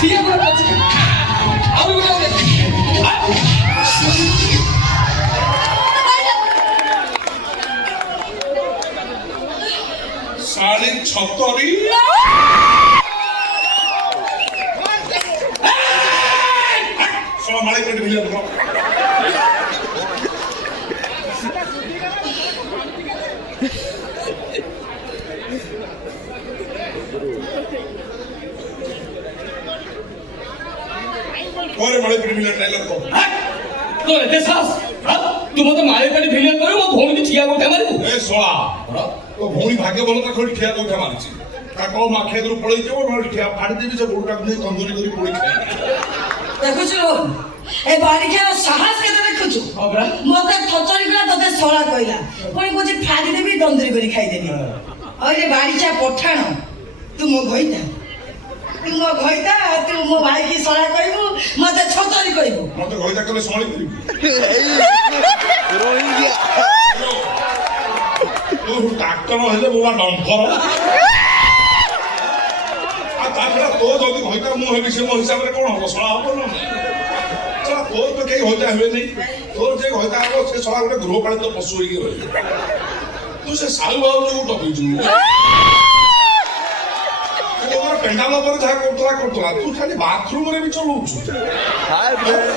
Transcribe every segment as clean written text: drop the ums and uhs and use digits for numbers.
ठीक है और साढ़े 76 माले पेट भिलिया और माले पेट भिलिया ट्रेलर को तो रहते सास तू मत माले पेट भिलिया करो मो भौणी की ठिया कोठा मारिबू ए सोळा तो भौणी भाग्य बोल तो खोली ठिया कोठा मारिछि ता को मा खेदरु पळई जेबो न ठिया फाड़ी देबी से गोटा ने तंदूरी करी पोड़ी खाई देखुछु ए बालिका साहस केते देखुछु मते थचरी करा तते सोळा कइला कोनी कोछि फाड़ी देबी तंदूरी करी खाई देबी अरे बालिका पठाण तू मो घइता तू मो भाई की सोळा कइबू मते छतरी कइबू मते घइता कले सोळी करी रोहिंग्या तू डॉक्टर हेले बोला डंफर आ ताकरा तो जदी घइता मु हेबी से मो हिसाब रे कोन हो सोळा हो न चला तो तो केही होता हुए नहीं तोर जे घइता हो से सोळा गोटे गृह पालित पशु होई रही तू से साल बाबू जो टपी छु पेंडाल पर जहाँ करतला तू खाली बाथरूम रे भी चलू हाय फ्रेंड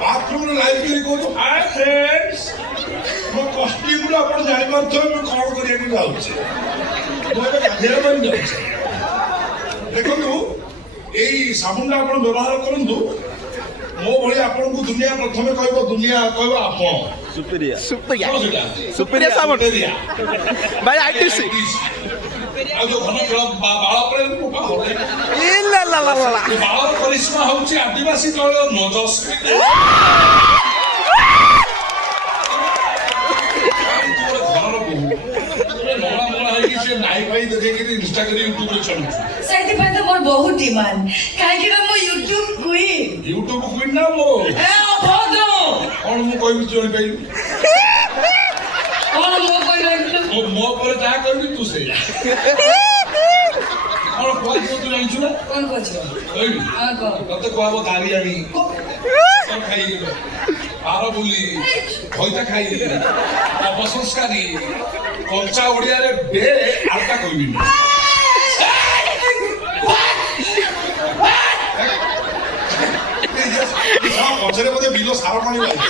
बाथरूम रे लाइव के को तो हाय फ्रेंड्स मो कॉस्ट्यूम रे अपन जानि पर तो मैं कौन करिया के जाऊ छी मो ए गाधेरा बन जाऊ छी देखंतु एई साबुनटा अपन व्यवहार करंतु मो भली आपन को दुनिया प्रथमे कहबो दुनिया कहबो आपन सुपीरियर साबुन भाई आईटीसी आ जो घन खेल बाळ पळे पोका होले इला ला ला ला बाळ करिश्मा होउची आदिवासी तळ नजस बहुत डिमांड काहे मो यूट्यूब क्वीन ना मो ए अभद्र कौन मु कहबी जोई पाई कौन मो कहबी मो पर जा करबी तू से और कोई को तू जानछु ना कौन कहछ कहबी हां कह तते कहबो दारी आनी सब खाई आर बोली भइता खाई अपसंस्कारी कंचा ओडिया रे बे आलका कहबी पछरे बोधे बिलो सारा पानी लागे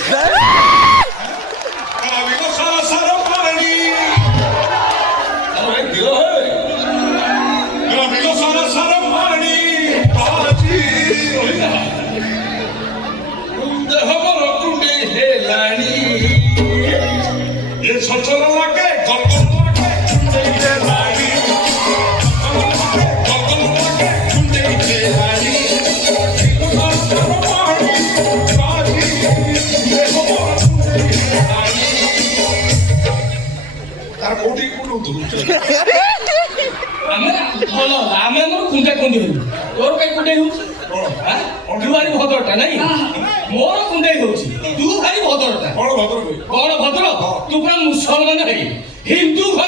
बिलो सारा पानी अरे बिलो है बिलो सारा पानी बाजी कुंदे हमर कुंडे हेलानी ये छछल लागे गलगल लागे कुंडे हेलानी गलगल लागे कुंडे हेलानी आमे मोर कुंडा कुंडी हो तोर कई कुंडे हो हां तू भारी भद्रटा नहीं मोर कुंडे होची तू भारी भद्रटा कौन भद्र तू पूरा मुसलमान है हिंदू घर